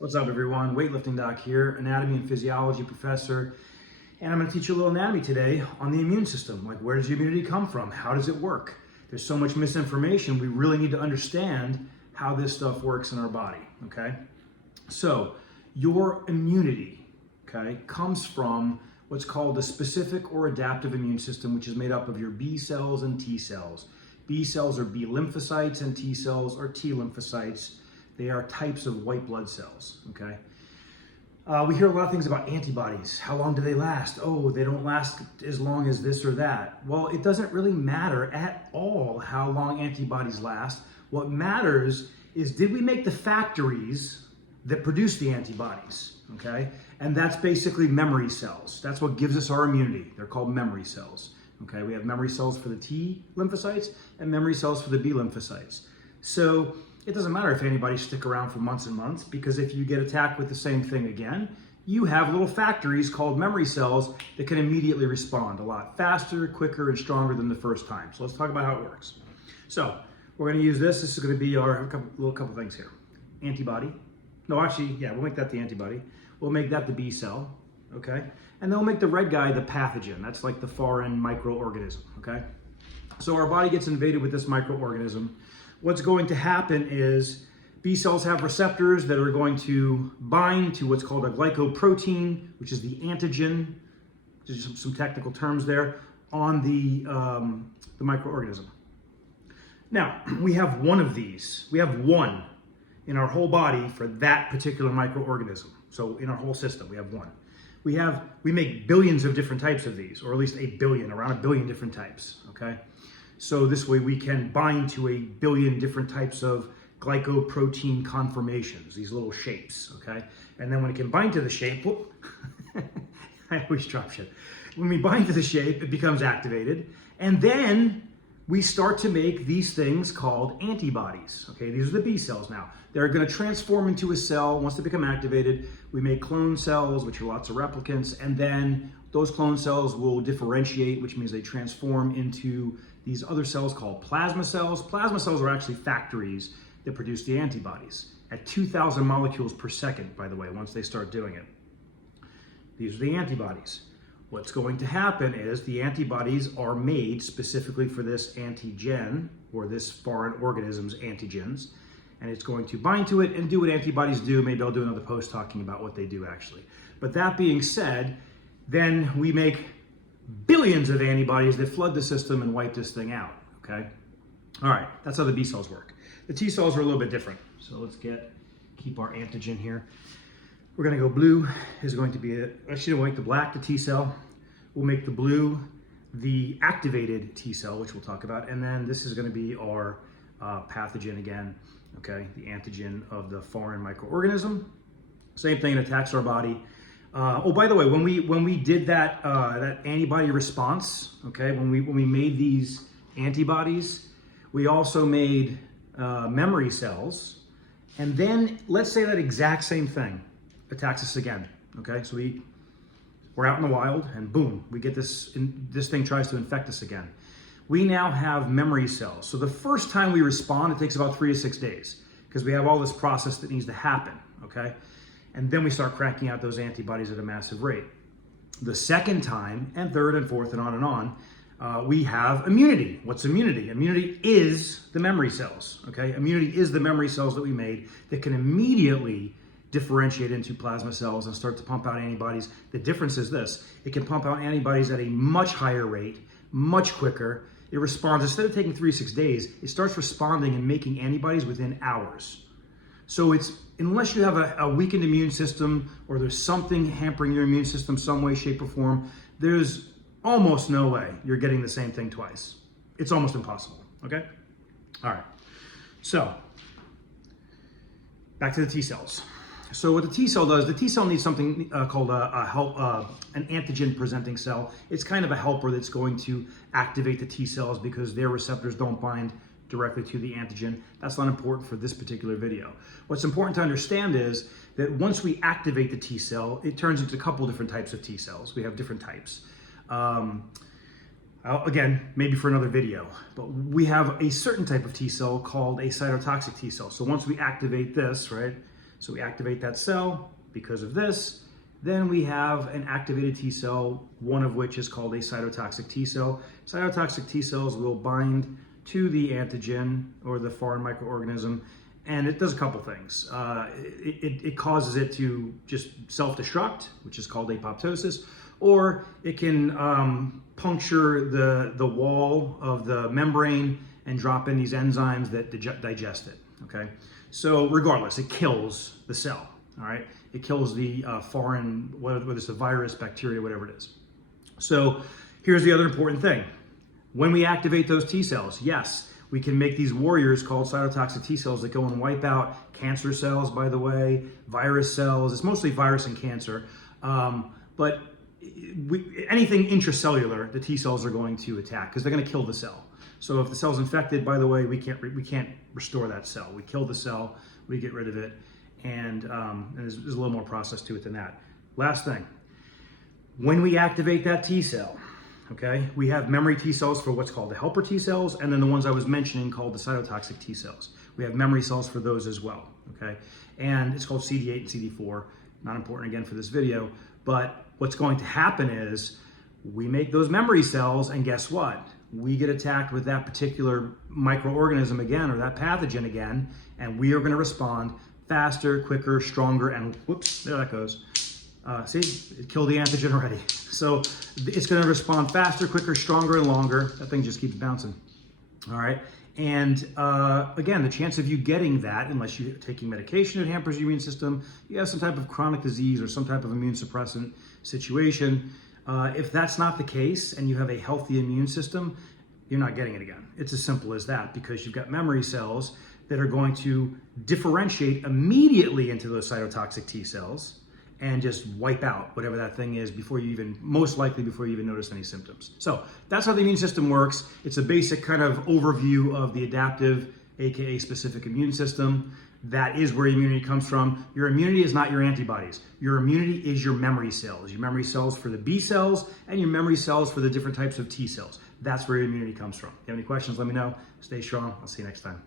What's up, everyone? Weightlifting Doc here, anatomy and physiology professor, and I'm going to teach you a little anatomy today on the immune system. Like, where does the immunity come from? How does it work? There's so much misinformation. We really need to understand how this stuff works in our body, okay? So, your immunity, okay, comes from what's called the specific or adaptive immune system, which is made up of your B cells and T cells. B cells are B lymphocytes and T cells are T lymphocytes. They are types of white blood cells, okay? We hear a lot of things about antibodies. How long do they last? Oh, they don't last as long as this or that. Well, it doesn't really matter at all how long antibodies last. What matters is, did we make the factories that produce the antibodies, okay? And that's basically memory cells. That's what gives us our immunity. They're called memory cells, okay? We have memory cells for the T lymphocytes and memory cells for the B lymphocytes. So it doesn't matter if antibodies stick around for months and months, because if you get attacked with the same thing again, you have little factories called memory cells that can immediately respond a lot faster, quicker, and stronger than the first time. So let's talk about how it works. So we're going to use this. This is going to be our couple things here. Antibody. No, actually, yeah, we'll make that the antibody. We'll make that the B cell, okay? And then we'll make the red guy the pathogen. That's like the foreign microorganism, okay? So our body gets invaded with this microorganism. What's going to happen is B cells have receptors that are going to bind to what's called a glycoprotein, which is the antigen. There's some technical terms there on the microorganism. Now, we have one of these. We have one in our whole body for that particular microorganism. So in our whole system, we have one. We make billions of different types of these, or at least around a billion different types, okay? So this way we can bind to a billion different types of glycoprotein conformations, these little shapes, okay? And then when it can bind to the shape, whoop, I always drop shit. When we bind to the shape, it becomes activated. And then we start to make these things called antibodies, okay? These are the B cells now. They're gonna transform into a cell. Once they become activated, we make clone cells, which are lots of replicants, and then those clone cells will differentiate, which means they transform into these other cells called plasma cells. Plasma cells are actually factories that produce the antibodies at 2,000 molecules per second, by the way, once they start doing it. These are the antibodies. What's going to happen is the antibodies are made specifically for this antigen, or this foreign organism's antigens, and it's going to bind to it and do what antibodies do. Maybe I'll do another post talking about what they do actually. But that being said, then we make billions of antibodies that flood the system and wipe this thing out, okay? All right, that's how the B cells work. The T cells are a little bit different. So let's keep our antigen here. We're gonna go blue is going to be, actually we'll make the black the T cell. We'll make the blue the activated T cell, which we'll talk about. And then this is gonna be our pathogen again, okay? The antigen of the foreign microorganism. Same thing, it attacks our body. Oh, by the way, when we did that antibody response, okay, when we made these antibodies, we also made memory cells, and then let's say that exact same thing attacks us again, okay? So we're out in the wild, and boom, we get this thing tries to infect us again. We now have memory cells. So the first time we respond, it takes about 3 to 6 days, because we have all this process that needs to happen, okay? And then we start cranking out those antibodies at a massive rate. The second time, and third and fourth and on, we have immunity. What's immunity? Immunity is the memory cells, okay? Immunity is the memory cells that we made that can immediately differentiate into plasma cells and start to pump out antibodies. The difference is this: it can pump out antibodies at a much higher rate, much quicker. It responds, instead of taking 3 to 6 days, it starts responding and making antibodies within hours. So it's, unless you have a weakened immune system, or there's something hampering your immune system some way, shape, or form, there's almost no way you're getting the same thing twice. It's almost impossible, okay? All right, so back to the T cells. So what the T cell does, the T cell needs something called an antigen presenting cell. It's kind of a helper that's going to activate the T cells because their receptors don't bind directly to the antigen. That's not important for this particular video. What's important to understand is that once we activate the T cell, it turns into a couple different types of T cells. We have different types. Again, maybe for another video, but we have a certain type of T cell called a cytotoxic T cell. So once we activate this, right, So we activate that cell because of this. Then we have an activated T cell, one of which is called a cytotoxic T cell. Cytotoxic T cells will bind to the antigen or the foreign microorganism, and it does a couple things. It causes it to just self-destruct, which is called apoptosis, or it can puncture the wall of the membrane and drop in these enzymes that digest it, okay? So regardless, it kills the cell, all right? It kills the foreign, whether it's a virus, bacteria, whatever it is. So here's the other important thing. When we activate those T cells, yes, we can make these warriors called cytotoxic T cells that go and wipe out cancer cells, by the way, virus cells. It's mostly virus and cancer, but anything intracellular, the T cells are going to attack because they're going to kill the cell. So if the cell's infected, by the way, we can't restore that cell. We kill the cell, we get rid of it, and there's a little more process to it than that. Last thing, when we activate that T cell, okay, we have memory T cells for what's called the helper T cells, and then the ones I was mentioning called the cytotoxic T cells. We have memory cells for those as well, okay? And it's called CD8 and CD4, not important again for this video, but what's going to happen is we make those memory cells, and guess what? We get attacked with that particular microorganism again, or that pathogen again, and we are going to respond faster, quicker, stronger, and whoops, there that goes. See, it killed the antigen already. So it's going to respond faster, quicker, stronger, and longer. That thing just keeps bouncing. All right. And again, the chance of you getting that, unless you're taking medication that hampers your immune system, you have some type of chronic disease or some type of immune suppressant situation. If that's not the case and you have a healthy immune system, you're not getting it again. It's as simple as that, because you've got memory cells that are going to differentiate immediately into those cytotoxic T cells and just wipe out whatever that thing is before you even, most likely before you even notice any symptoms. So that's how the immune system works. It's a basic kind of overview of the adaptive, AKA specific immune system. That is where immunity comes from. Your immunity is not your antibodies. Your immunity is your memory cells for the B cells, and your memory cells for the different types of T cells. That's where your immunity comes from. If you have any questions, let me know. Stay strong. I'll see you next time.